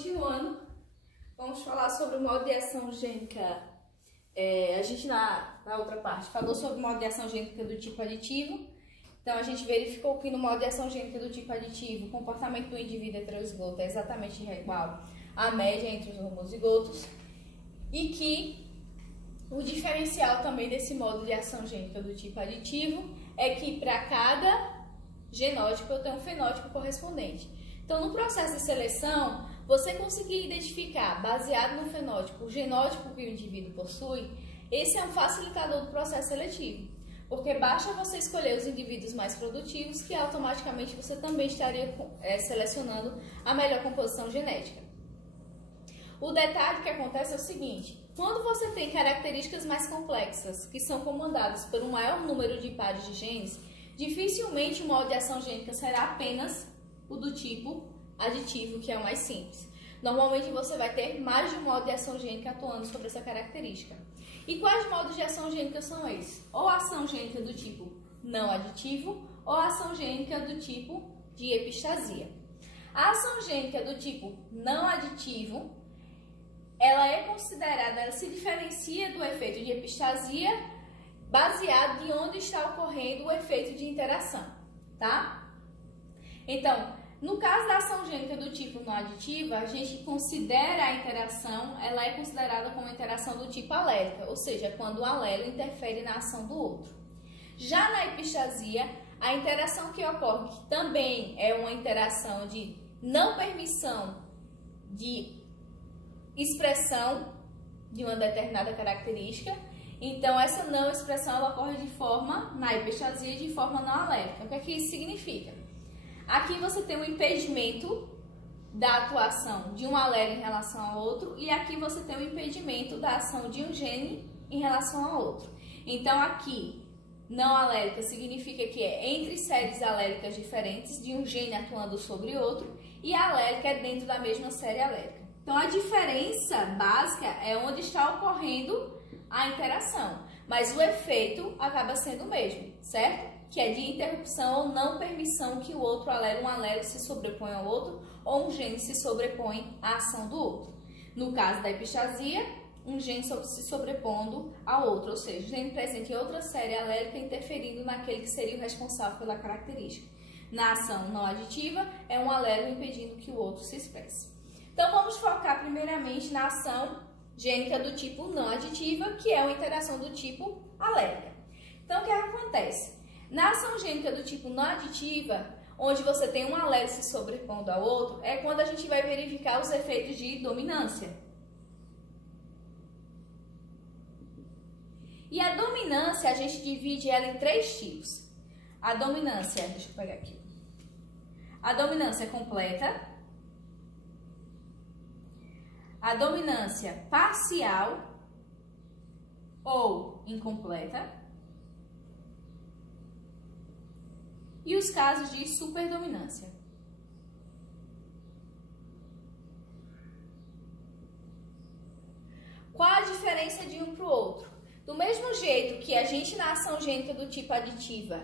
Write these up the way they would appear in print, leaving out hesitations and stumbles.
Continuando, vamos falar sobre o modo de ação gênica. A gente na outra parte falou sobre o modo de ação gênica do tipo aditivo. Então a gente verificou que no modo de ação gênica do tipo aditivo, o comportamento do indivíduo heterozigoto é exatamente igual à média entre os homozigotos e que o diferencial também desse modo de ação gênica do tipo aditivo é que para cada genótipo eu tenho um fenótipo correspondente. Então, no processo de seleção, você conseguir identificar, baseado no fenótipo, o genótipo que o indivíduo possui, esse é um facilitador do processo seletivo, porque basta você escolher os indivíduos mais produtivos que automaticamente você também estaria selecionando a melhor composição genética. O detalhe que acontece é o seguinte: quando você tem características mais complexas, que são comandadas por um maior número de pares de genes, dificilmente o modo de ação gênica será apenas o do tipo aditivo, que é o mais simples. Normalmente você vai ter mais de um modo de ação gênica atuando sobre essa característica. E quais modos de ação gênica são esses? Ou a ação gênica do tipo não aditivo, ou a ação gênica do tipo de epistasia. A ação gênica do tipo não aditivo, ela é considerada, ela se diferencia do efeito de epistasia baseado em onde está ocorrendo o efeito de interação, tá? Então, no caso da ação gênica do tipo não aditiva, a gente considera a interação, ela é considerada como interação do tipo alélica, ou seja, quando o alelo interfere na ação do outro. Já na epistasia, a interação que ocorre, que também é uma interação de não permissão de expressão de uma determinada característica, então essa não expressão ela ocorre na epistasia de forma não alélica. O que é que isso significa? Aqui você tem um impedimento da atuação de um alelo em relação ao outro e aqui você tem um impedimento da ação de um gene em relação ao outro. Então aqui, não alélica significa que é entre séries alélicas diferentes de um gene atuando sobre outro e a alélica é dentro da mesma série alélica. Então a diferença básica é onde está ocorrendo a interação, mas o efeito acaba sendo o mesmo, certo? Que é de interrupção ou não permissão que o outro alelo, um alelo se sobrepõe ao outro ou um gene se sobrepõe à ação do outro. No caso da epistasia, um gene se sobrepondo ao outro, ou seja, o gene presente em outra série alélica interferindo naquele que seria o responsável pela característica. Na ação não aditiva, é um alelo impedindo que o outro se expresse. Então vamos focar primeiramente na ação gênica do tipo não aditiva, que é uma interação do tipo alélica. Então o que acontece? Na ação gênica do tipo não aditiva, onde você tem um alelo se sobrepondo ao outro, é quando a gente vai verificar os efeitos de dominância. E a dominância, a gente divide ela em três tipos. A dominância, deixa eu pegar aqui. A dominância completa, a dominância parcial ou incompleta, e os casos de superdominância. Qual a diferença de um para o outro? Do mesmo jeito que a gente na ação gênica do tipo aditiva,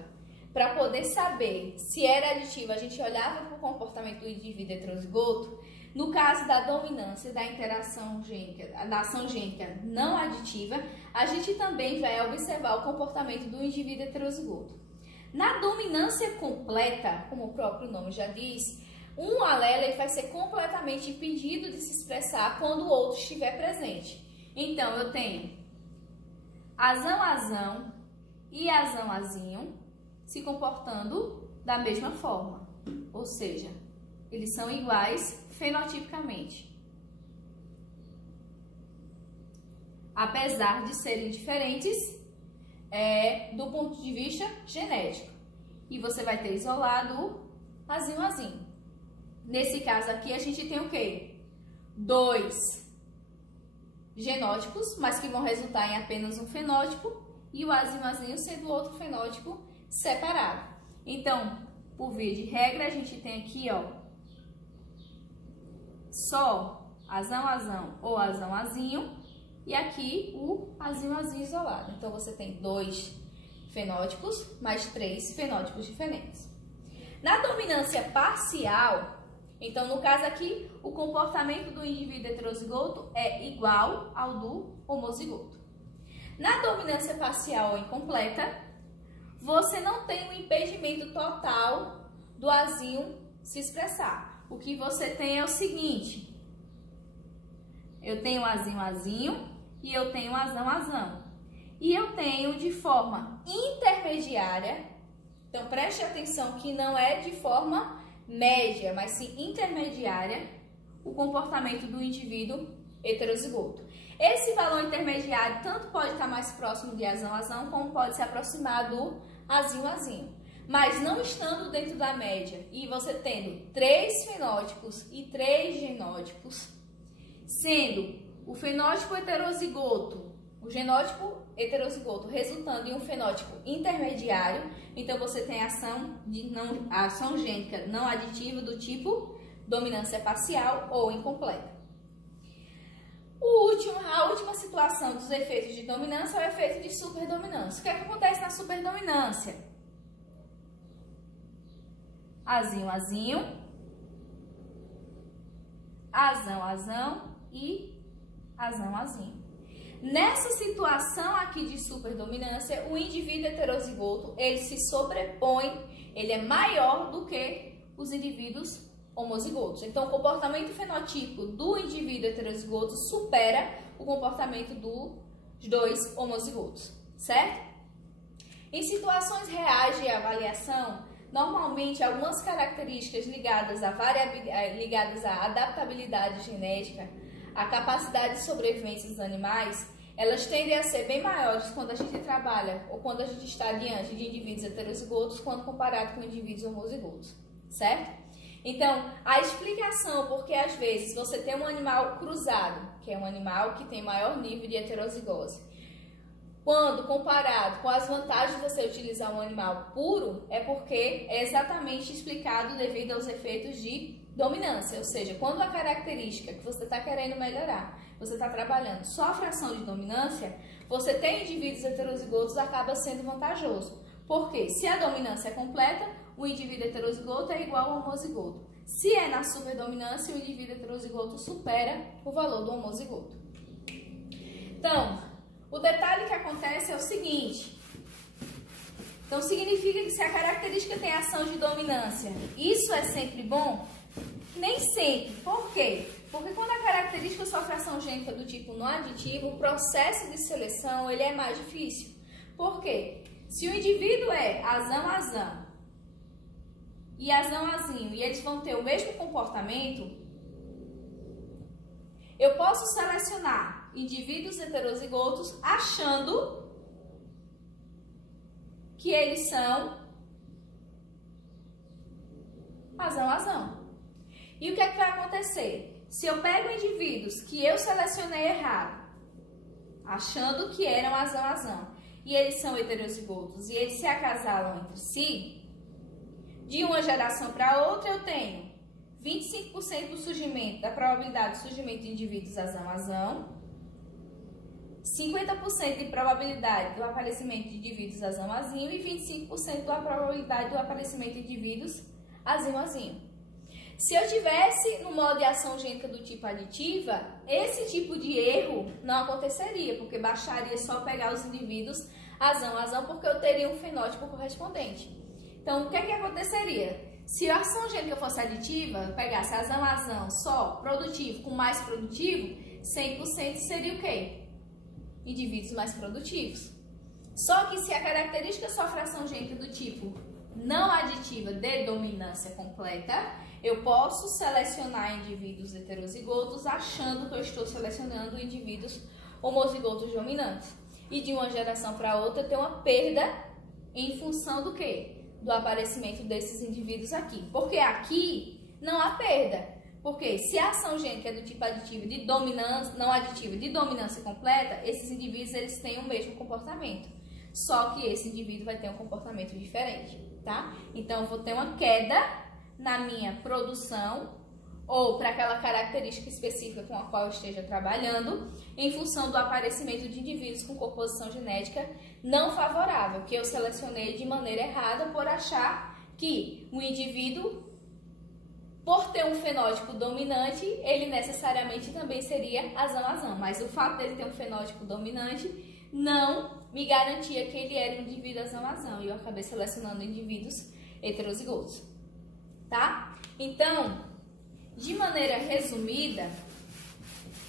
para poder saber se era aditiva, a gente olhava para o comportamento do indivíduo heterozigoto, no caso da dominância da interação gênica, da ação gênica não aditiva, a gente também vai observar o comportamento do indivíduo heterozigoto. Na dominância completa, como o próprio nome já diz, um alelo vai ser completamente impedido de se expressar quando o outro estiver presente. Então, eu tenho azão-azão e azão-azinho se comportando da mesma forma, ou seja, eles são iguais fenotipicamente, apesar de serem diferentes do ponto de vista genético. E você vai ter isolado o azinho-azinho. Nesse caso aqui, a gente tem o quê? Dois genótipos, mas que vão resultar em apenas um fenótipo, e o azinho-azinho sendo outro fenótipo separado. Então, por via de regra, a gente tem aqui, ó, só azão-azão ou azão-azinho, e aqui o azinho-azinho isolado. Então, você tem dois fenótipos mais três fenótipos diferentes. Na dominância parcial, Então, no caso aqui, o comportamento do indivíduo heterozigoto é igual ao do homozigoto. Na dominância parcial ou incompleta, você não tem um impedimento total do azinho se expressar. O que você tem é o seguinte: eu tenho azinho e eu tenho azão. E eu tenho de forma intermediária, então preste atenção que não é de forma média, mas sim intermediária, o comportamento do indivíduo heterozigoto. Esse valor intermediário tanto pode estar mais próximo de azão, como pode se aproximar do azinho. Mas não estando dentro da média e você tendo 3 fenótipos e 3 genótipos, sendo o fenótipo heterozigoto, o genótipo heterozigoto resultando em um fenótipo intermediário, então você tem ação gênica não aditiva do tipo dominância parcial ou incompleta. A última situação dos efeitos de dominância é o efeito de superdominância. O que é que acontece na superdominância? Azinho, azão e azão. Nessa situação aqui de superdominância, o indivíduo heterozigoto, ele se sobrepõe, ele é maior do que os indivíduos homozigotos. Então, o comportamento fenotípico do indivíduo heterozigoto supera o comportamento dos dois homozigotos, certo? Em situações reais de avaliação, normalmente algumas características ligadas à adaptabilidade genética, à capacidade de sobrevivência dos animais, elas tendem a ser bem maiores quando a gente trabalha ou quando a gente está diante de indivíduos heterozigotos quando comparado com indivíduos homozigotos, certo? Então, a explicação porque às vezes você tem um animal cruzado, que é um animal que tem maior nível de heterozigose, quando comparado com as vantagens de você utilizar um animal puro, é porque é exatamente explicado devido aos efeitos de dominância, ou seja, quando a característica que você está querendo melhorar, você está trabalhando só a fração de dominância, você tem indivíduos heterozigotos, acaba sendo vantajoso. Porque se a dominância é completa, o indivíduo heterozigoto é igual ao homozigoto. Se é na superdominância, o indivíduo heterozigoto supera o valor do homozigoto. Então, o detalhe que acontece é o seguinte. Então, significa que se a característica tem ação de dominância, isso é sempre bom? Nem sempre. Por quê? Porque quando a característica sofre ação gênica do tipo não aditivo, o processo de seleção ele é mais difícil. Por quê? Se o indivíduo é azão e azinho e eles vão ter o mesmo comportamento, eu posso selecionar indivíduos heterozigotos achando que eles são azão. E o que é que vai acontecer? Se eu pego indivíduos que eu selecionei errado, achando que eram azão, e eles são heterozigotos, e eles se acasalam entre si, de uma geração para outra eu tenho 25% do surgimento, da probabilidade de surgimento de indivíduos azão, 50% de probabilidade do aparecimento de indivíduos azinho e 25% da probabilidade do aparecimento de indivíduos azinho. Se eu tivesse no modo de ação gênica do tipo aditiva, esse tipo de erro não aconteceria, porque bastaria só pegar os indivíduos azão, porque eu teria um fenótipo correspondente. Então, o que é que aconteceria? Se a ação gênica fosse aditiva, eu pegasse azão só produtivo com mais produtivo, 100% seria o quê? Indivíduos mais produtivos. Só que se a característica sofre ação gênica do tipo não aditiva de dominância completa, eu posso selecionar indivíduos heterozigotos achando que eu estou selecionando indivíduos homozigotos dominantes. E de uma geração para outra eu tenho uma perda em função do quê? Do aparecimento desses indivíduos aqui. Porque aqui não há perda. Porque se a ação gênica é do tipo aditivo de dominância, não aditiva de dominância completa, esses indivíduos eles têm o mesmo comportamento. Só que esse indivíduo vai ter um comportamento diferente, tá? Então eu vou ter uma queda na minha produção ou para aquela característica específica com a qual eu esteja trabalhando, em função do aparecimento de indivíduos com composição genética não favorável, que eu selecionei de maneira errada por achar que o indivíduo por ter um fenótipo dominante, ele necessariamente também seria azão-azão. Mas o fato dele ter um fenótipo dominante não me garantia que ele era um indivíduo azão-azão. E eu acabei selecionando indivíduos heterozigotos. Tá? Então, de maneira resumida,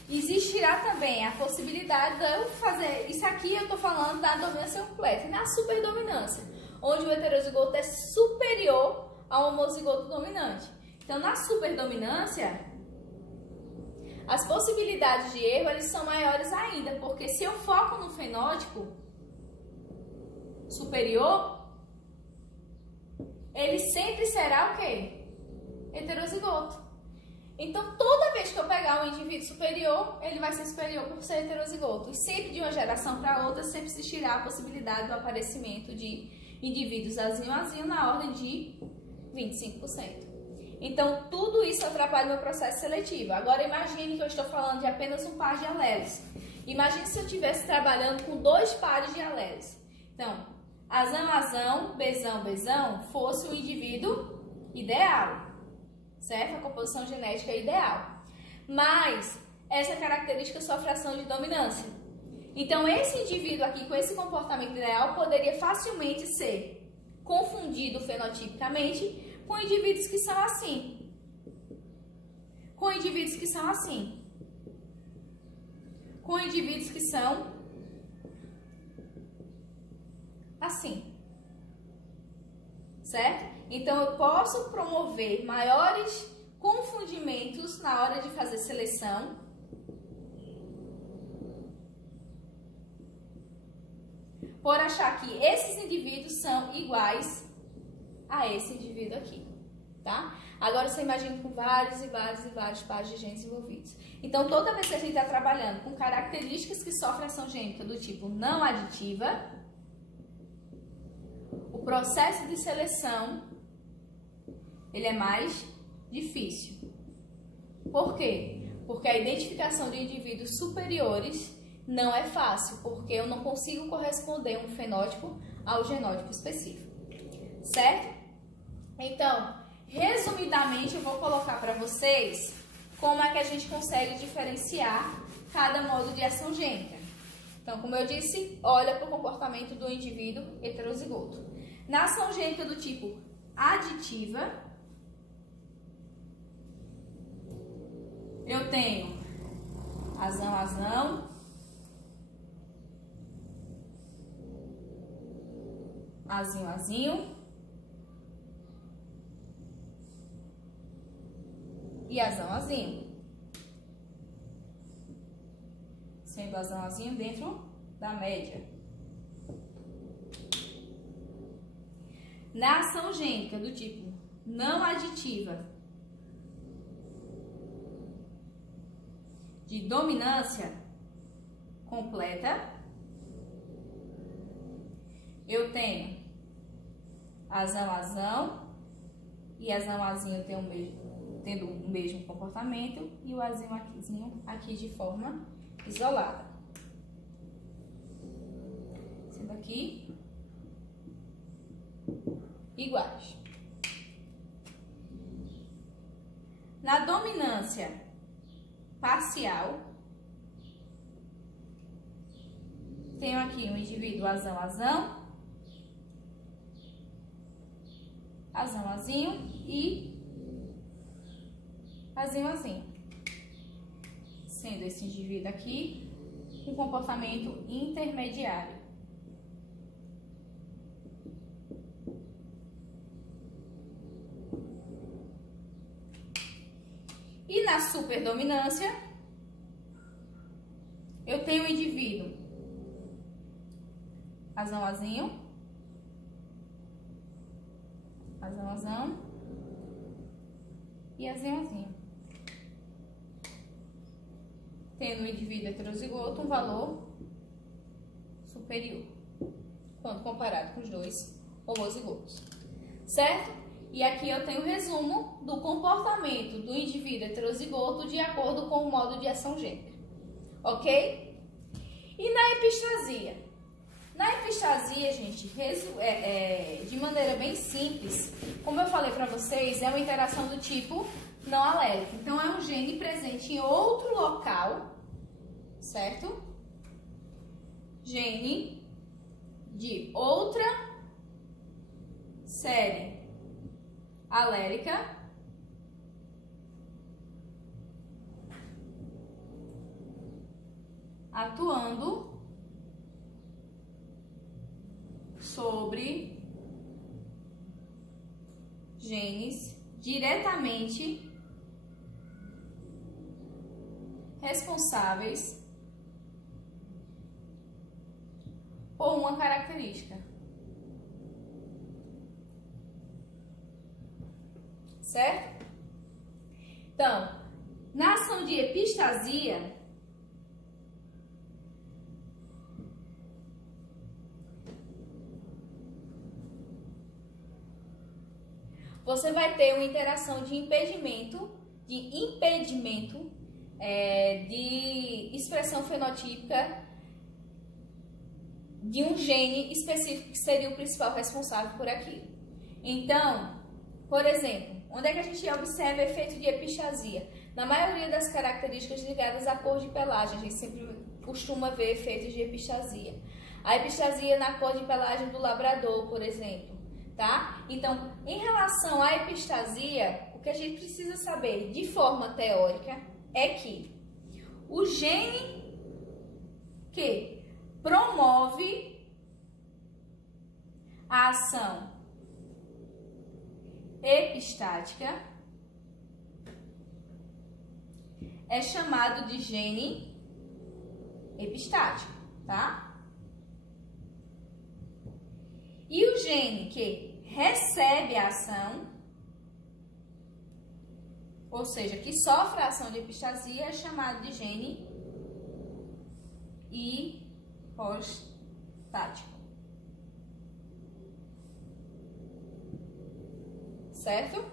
existirá também a possibilidade de eu fazer... Isso aqui eu estou falando da dominância completa. Na superdominância, onde o heterozigoto é superior ao homozigoto dominante. Então, na superdominância, as possibilidades de erro eles são maiores ainda, porque se eu foco no fenótipo superior, ele sempre será o quê? Heterozigoto. Então, toda vez que eu pegar um indivíduo superior, ele vai ser superior por ser heterozigoto. E sempre de uma geração para outra, sempre existirá a possibilidade do aparecimento de indivíduos azinho-azinho na ordem de 25%. Então, tudo isso atrapalha o meu processo seletivo. Agora, imagine que eu estou falando de apenas um par de alelos. Imagine se eu estivesse trabalhando com 2 pares de alelos. Então, azão-azão, bezão-bezão fosse o indivíduo ideal, certo? A composição genética é ideal. Mas, essa característica sofre ação de dominância. Então, esse indivíduo aqui com esse comportamento ideal poderia facilmente ser confundido fenotipicamente com indivíduos que são assim. Com indivíduos que são assim. Com indivíduos que são assim. Certo? Então, eu posso promover maiores confundimentos na hora de fazer seleção. Por achar que esses indivíduos são iguais a esse indivíduo aqui, tá? Agora você imagina com vários e vários pares de genes envolvidos. Então, toda vez que a gente está trabalhando com características que sofrem ação gênica do tipo não aditiva, o processo de seleção ele é mais difícil. Por quê? Porque a identificação de indivíduos superiores não é fácil, porque eu não consigo corresponder um fenótipo ao genótipo específico, certo? Então, resumidamente, eu vou colocar para vocês como é que a gente consegue diferenciar cada modo de ação gênica. Então, como eu disse, olha para o comportamento do indivíduo heterozigoto. Na ação gênica do tipo aditiva, eu tenho azão-azão, azinho-azinho e azão-azinho. Sendo azão-azinho dentro da média. Na ação gênica do tipo não aditiva, de dominância completa, eu tenho azão-azão e azão-azinho tendo o mesmo comportamento e o azinho aqui de forma isolada. Sendo aqui iguais. Na dominância parcial, tenho aqui um indivíduo azão-azão, azão-azinho e azinho-azinho. Sendo esse indivíduo aqui um comportamento intermediário. E na superdominância, eu tenho um indivíduo azão-azinho, azão-azão e azinho-azinho. Tendo o indivíduo heterozigoto um valor superior, quando comparado com os dois homozigotos, certo? E aqui eu tenho o resumo do comportamento do indivíduo heterozigoto de acordo com o modo de ação gênica, ok? E na epistasia? Na epistasia, gente, de maneira bem simples, como como eu falei para vocês, é uma interação do tipo não alérico. Então, é um gene presente em outro local, certo? Gene de outra série alérica atuando sobre genes diretamente responsáveis por uma característica. Certo? Então, na ação de epistasia, você vai ter uma interação de impedimento de expressão fenotípica de um gene específico que seria o principal responsável por aquilo. Então, por exemplo, onde é que a gente observa efeito de epistasia? Na maioria das características ligadas à cor de pelagem, a gente sempre costuma ver efeitos de epistasia. A epistasia na cor de pelagem do labrador, por exemplo, tá? Então, em relação à epistasia, o que a gente precisa saber de forma teórica é que o gene que promove a ação epistática é chamado de gene epistático, tá? E o gene que recebe a ação, ou seja, que sofre a ação de epistasia, é chamado de gene hipostático. Certo?